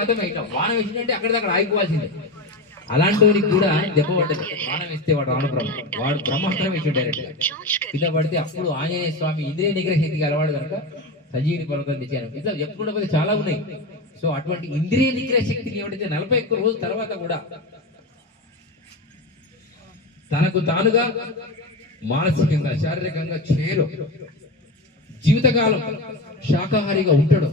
కథమే. ఇట్లా బాణం వేసిందంటే అక్కడిదక్కడ ఆగిపోవాల్సిందే. అలాంటి వాడికి కూడా దెబ్బ పడ్డది. బాణం వేస్తే వాడు రావణ బ్రహ్మ, వాడు బ్రహ్మాస్త్రం వేసి డైరెక్ట్ గా కింద పడితే అప్పుడు ఆంజనేయ స్వామి ఇంద్రియ నిగ్రహ శక్తి గలవాడు కనుక సంజీవిని పర్వతం తెచ్చాను. ఇట్లా చెప్పుకుంటే చాలా ఉన్నాయి. సో అటువంటి ఇంద్రియ నిగ్రహ శక్తిని ఏమిటైతే 41 రోజుల తర్వాత కూడా తనకు తానుగా మానసికంగా శారీరకంగా చేయడం, జీవితకాలం శాకాహారిగా ఉంటాడు,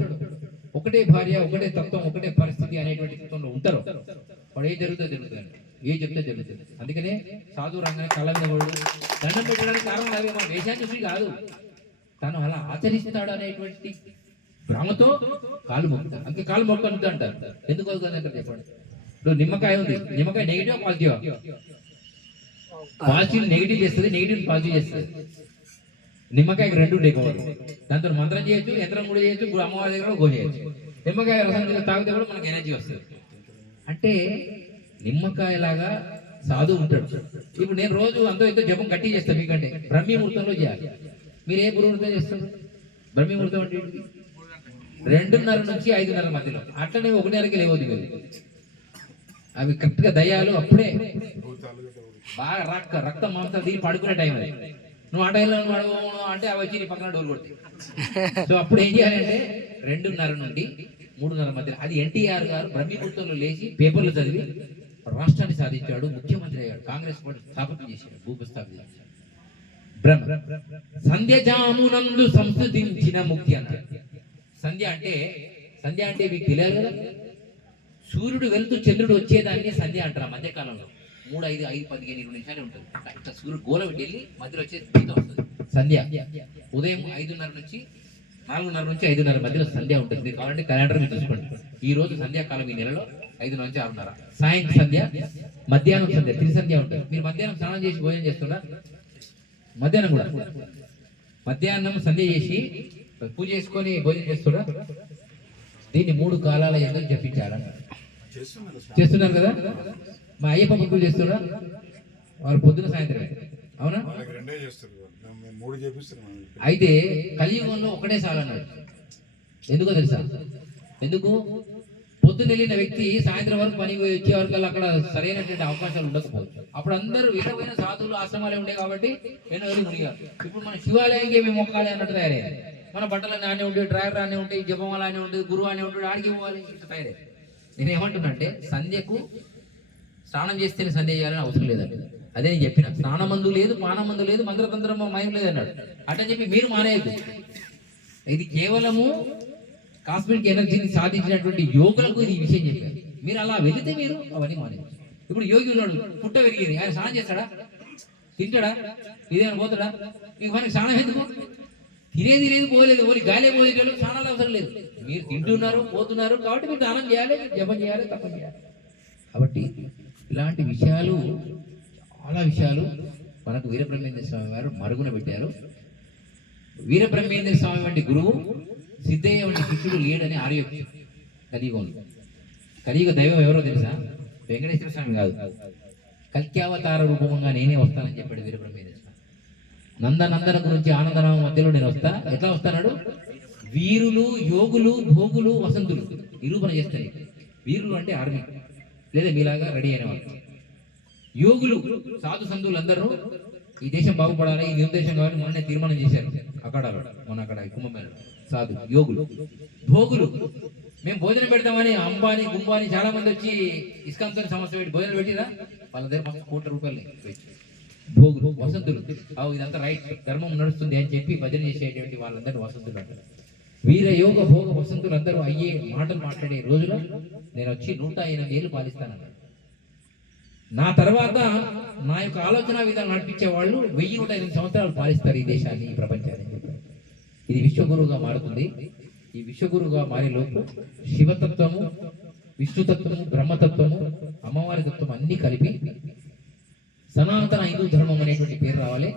ఒకటే భార్య ఒకటే తత్వం ఒకటే పరిస్థితి అనేటువంటి తత్వంలో ఉంటారు, వాడు ఏ జరుగుతుంది ఏ చెప్తే జరుగుతుంది. అందుకనే సాధు రంగానే కళ్ళ మీద దండం పెట్టడానికి కారణం అదే, మన వేషాన్ని చూసి కాదు, తను అలా ఆచరిస్తాడు అనేటువంటి భ్రమతో కాలు మొక్కుతాడు. అందుకే కాలు మొక్కనుద్దు అంటారు. ఎందుకు అవుతుంది చెప్పండి. ఇప్పుడు నిమ్మకాయ ఉంది, నిమ్మకాయ నెగిటివ్ పాజిటివ్, పాజిటివ్ నెగిటివ్ చేస్తుంది, నెగిటివ్ పాజిటివ్ చేస్తుంది. నిమ్మకాయకి రెండు ఉండే కవర్, దాంతో మంత్రం చేయొచ్చు, యంత్రం కూడా చేయొచ్చు, అమ్మవారి దగ్గర కూడా చేయొచ్చు. నిమ్మకాయ రసం తాగితే కూడా మనకు ఎనర్జీ వస్తుంది. అంటే నిమ్మకాయలాగా సాధు ఉంటాడు. ఇప్పుడు నేను రోజు అంతో ఎంతో జపం గట్టి చేస్తాను. మీకంటే బ్రహ్మీ ముహూర్తంలో చేయాలి. మీరు ఏ ముహూర్తం చేస్తారు? బ్రహ్మీ ముహూర్తం అంటే 2:30 నుంచి 5:30 మధ్యలో. అట్లనే 1:30కి లేవద్దు మీరు. అవి కరెక్ట్ గా దయ్యాలు అప్పుడే బాగా రక్త మాంసం దీన్ని పడుకునే టైం అది. నువ్వు ఆ టైంలో అంటే అవి వచ్చి నీ పక్కన డోర్ కొడతాయి. సో అప్పుడు ఏం చేయాలంటే 2:30 నుండి 3:30 మధ్యలో. అది ఎన్టీఆర్ గారు బ్రహ్మీముహూర్తంలో లేచి పేపర్లు చదివి రాష్ట్రాన్ని సాధించాడు, ముఖ్యమంత్రి అయ్యాడు, కాంగ్రెస్ పార్టీ స్థాపన చేశాడు, భూస్థాపించాడు. బ్రహ్మ సంధ్యజామునందు సంస్కృతించిన ముక్తి అన్నారు. సంధ్య అంటే మీకు తెలియదు కదా, సూర్యుడు వెళ్తూ చంద్రుడు వచ్చేదాన్ని సంధ్య అంటారు. మధ్యకాలంలో 3, 5, 15 నిమిషాలు ఉంటుంది. ఇట్లా సూర్యుడు గోల వెళ్ళి మధ్యలో వచ్చే గీత వస్తుంది సంధ్య. ఉదయం 5:30 నుంచి 4:30 నుంచి 5:30 మధ్యలో సంధ్య ఉంటుంది. మీరు కావాలంటే క్యాలెండర్ మీరు చూసుకోండి. ఈ రోజు సంధ్యాకాలం ఈ నెలలో 5 నుంచి 6:30. సాయంత్రం సంధ్య, మధ్యాహ్నం సంధ్య, త్రిసంధ్య ఉంటుంది. మీరు మధ్యాహ్నం స్నానం చేసి భోజనం చేస్తున్నా, మధ్యాహ్నం కూడా మధ్యాహ్నం సంధ్య చేసి పూజ చేసుకొని భోజనం చేస్తున్నా. దీన్ని 3 కాలాల ఎందుకు జపించాలన్నారు. చేస్తున్నారు కదా. మా అయ్యప్ప భక్తులు చేస్తున్నా, వాళ్ళు పొద్దున సాయంత్రం, అవునా? అయితే కలియుగంలో ఒకటే సాలన్నాడు. ఎందుకో తెలుసా? ఎందుకు? పొద్దున్న వెళ్ళిన వ్యక్తి సాయంత్రం వరకు పని వచ్చే వరకు అక్కడ సరైనటువంటి అవకాశాలు ఉండకపోవచ్చు. అప్పుడు అందరూ విధమైన సాధువులు ఆశ్రమాలే ఉండే కాబట్టి ఎన్నో వెళ్ళి మునిగారు. ఇప్పుడు మన శివాలయంకి మేము మొక్కాలి అన్నట్టు తయారయ్యారు. మన బట్టలు నానే ఉంటాయి, డ్రైవర్ అనే ఉంటాయి, జపమాల అనే ఉంటుంది, గురువు అనే ఉంటాడు, ఆడికి పోవాలి, ఇట్లా తయారయ్యారు. నేను ఏమంటున్నా అంటే సంధ్యకు స్నానం చేస్తేనే సంధ్య చేయాలని అవసరం లేదండి. అదే నేను చెప్పిన. స్నానమందు లేదు, పానమందు లేదు, మంత్రతంత్రం మయం లేదు అన్నాడు. అట్టని చెప్పి మీరు మానేయద్దు. ఇది కేవలము కాస్మిక్ ఎనర్జీని సాధించినటువంటి యోగులకు ఇది విషయం చెప్పారు. మీరు అలా వెళితే మీరు అవన్నీ మానేయచ్చు. ఇప్పుడు యోగి ఉన్నాడు, పుట్ట పెరిగింది, ఆయన స్నానం చేస్తాడా? తింటాడా? ఇదేమైనా పోతాడా? మీకు మనకి స్నానం ఎందుకు? తినేది లేదు, పోలేదు, ఓరి గాలే పోయేటోళ్ళు స్నానాలు అవసరం లేదు. మీరు తింటున్నారు, పోతున్నారు కాబట్టి మీరు స్నానం చేయాలి, జపం చేయాలి, తప్పం చేయాలి. కాబట్టి ఇలాంటి విషయాలు, చాలా విషయాలు మనకు వీరబ్రహ్మేంద్ర స్వామి వారు మరుగున పెట్టారు. వీరబ్రహ్మేంద్ర స్వామి వంటి గురువు, సిద్ధయ్య వంటి శిష్యుడు లేడని ఆర్యోక్తి కలియుగంలో. కలియుగ దైవం ఎవరో తెలుసా? వెంకటేశ్వర స్వామి కాదు, కల్క్యావతార రూపంగా నేనే వస్తానని చెప్పాడు వీరబ్రహ్మేంద్ర స్వామి. నందనందన గురించి ఆనందనామ మధ్యలో నేను వస్తా. ఎట్లా వస్తాడు? వీరులు, యోగులు, భోగులు, వసంతులు నిరూపణ చేస్తాయి. వీరులు అంటే ఆర్మీ లేదా మీలాగా రెడీ అయిన వాళ్ళు. యోగులు సాధు సంధువులు అందరూ ఈ దేశం బాగుపడాలి, ఈ దేశం కావాలని మొన్నే తీర్మానం చేశారు అక్కడలో, మన అక్కడ కుంభమేళ. సాధు యోగులు. భోగులు మేము భోజనం పెడతామని అంబానీ గుంబాని చాలా మంది వచ్చి ఇస్కాంతో సమస్య పెట్టి భోజనం పెట్టిరా, వాళ్ళ దగ్గర ₹1,00,00,000 భోగులు. వసంతులు ఇదంతా రైట్, ధర్మం నడుస్తుంది అని చెప్పి భజన చేసేటువంటి వాళ్ళందరూ వసంతులు అంటారు. వీర యోగ భోగ వసంతులు అందరూ అయ్యే మాటలు మాట్లాడే రోజులో నేను వచ్చి 108 ఏళ్ళు పాలిస్తానన్నాడు. నా తర్వాత నా యొక్క ఆలోచన విధానం నడిపించే వాళ్ళు 1108 సంవత్సరాలు పాలిస్తారు ఈ దేశాన్ని, ఈ ప్రపంచాన్ని అని చెప్పారు. ఇది విశ్వగురువుగా మారుతుంది. ఈ విశ్వగురువుగా మారే లోపు శివతత్వము, విష్ణుతత్వము, బ్రహ్మతత్వము, అమ్మవారి తత్వం అన్ని కలిపి సనాతన హిందూ ధర్మం అనేటువంటి పేరు రావాలి.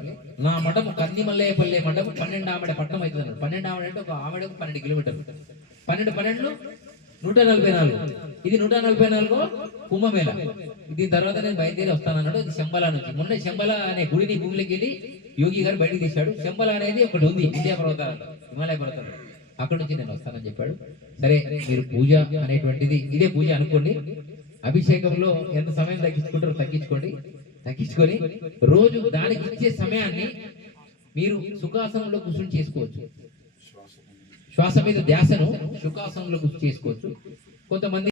నా మఠం కందిమల్లేపల్లె మఠం 12 ఆమెడ పట్టణం అవుతుంది అన్నాడు. 12 ఆమెడ అంటే ఒక ఆమెడకు 12 కిలోమీటర్లు. 12 144. ఇది 144 కుంభమేళ. దీని తర్వాత నేను బయలుదేరి వస్తానన్నాడు. ఇది శంబల నుంచి. మొన్న శంబల అనే గుడిని భూమిలోకి వెళ్ళి యోగి గారు బయటకు తీశాడు. శంబల అనేది ఒకటి ఉంది ఇండియా పర్వతాలు, హిమాలయ పర్వతాలు. అక్కడ నుంచి నేను వస్తానని చెప్పాడు. సరే మీరు పూజ అనేటువంటిది ఇదే పూజ అనుకోండి. అభిషేకంలో ఎంత సమయం తగ్గించుకుంటారో తగ్గించుకొని రోజు దానికి ఇచ్చే సమయాన్ని మీరు సుఖాసనంలో కూర్చొని చేసుకోవచ్చు. శ్వాస మీద ధ్యాసను సుఖాసనంలో కూర్చొని చేసుకోవచ్చు. కొంతమంది